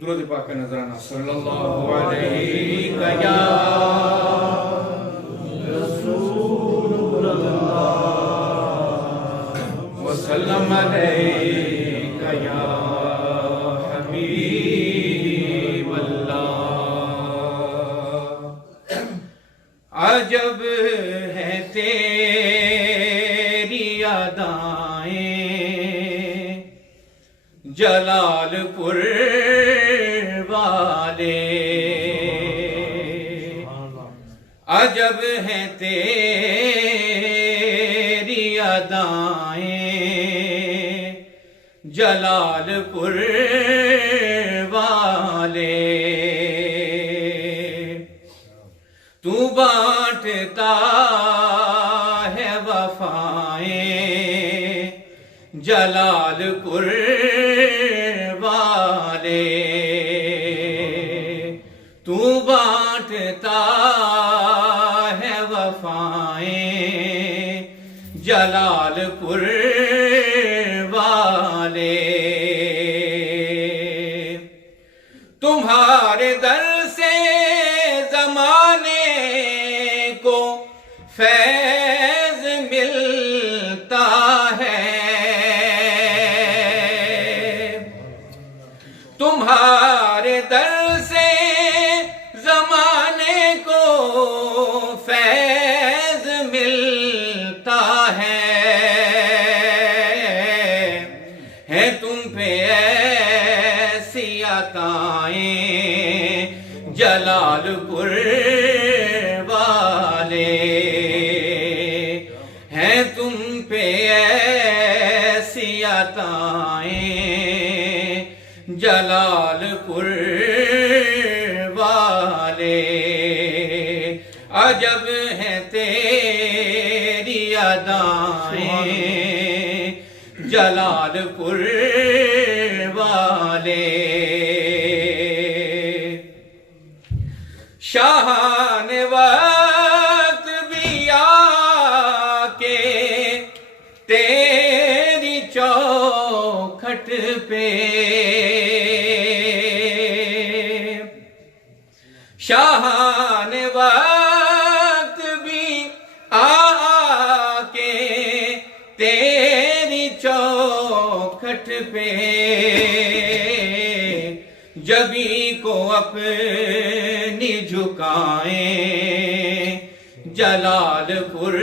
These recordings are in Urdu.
درود پاک کا نظرانہ صلی اللہ علیہ یا رسول اللہ وسلم علیہ یا حبیب اللہ۔ عجب ہے تیری ادائیں جلال پور والے، عجب ہے تیری ادائیں جلال پور والے، تو بانٹتا ہے وفائیں جلال پور والے، تو بانٹتا ہے وفائیں جلال پور والے، تمہارے در سے زمانے کو فیض ملتا ہے، تمہارے در سے زمانے کو فیض ملتا ہے تم پہ ایسی عطائیں جلال پور والے، ہیں تم پہ ایسی عطائیں جلال پور والے، عجب ہے تیری ادائیں جلال پور والے، شاہان وقت بھی آ کے تیری چوکھٹ پہ، شاہان وقت بھی آ کے تیری چوکھٹ پہ، جبی کو اپنی جھکائیں جلال پور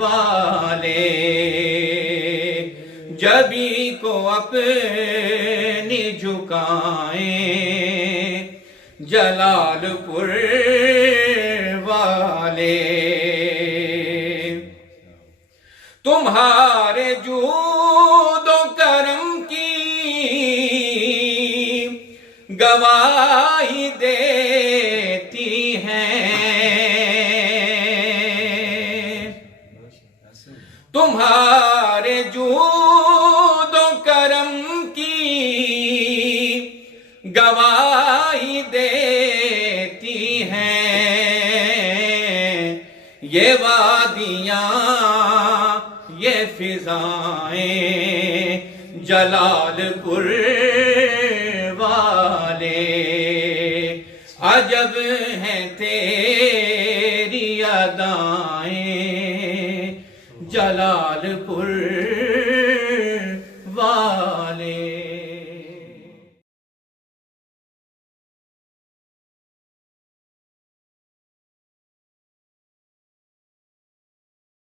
والے، جبی کو اپنی جھکائیں جلال پور والے، تمہارے جود و کرم کی گواہی دیتی ہیں، تمہارے جود و کرم کی گواہی دیتی ہیں، یہ وادیاں یہ فضائیں جلال پور والے، عجب ہیں تیری ادائیں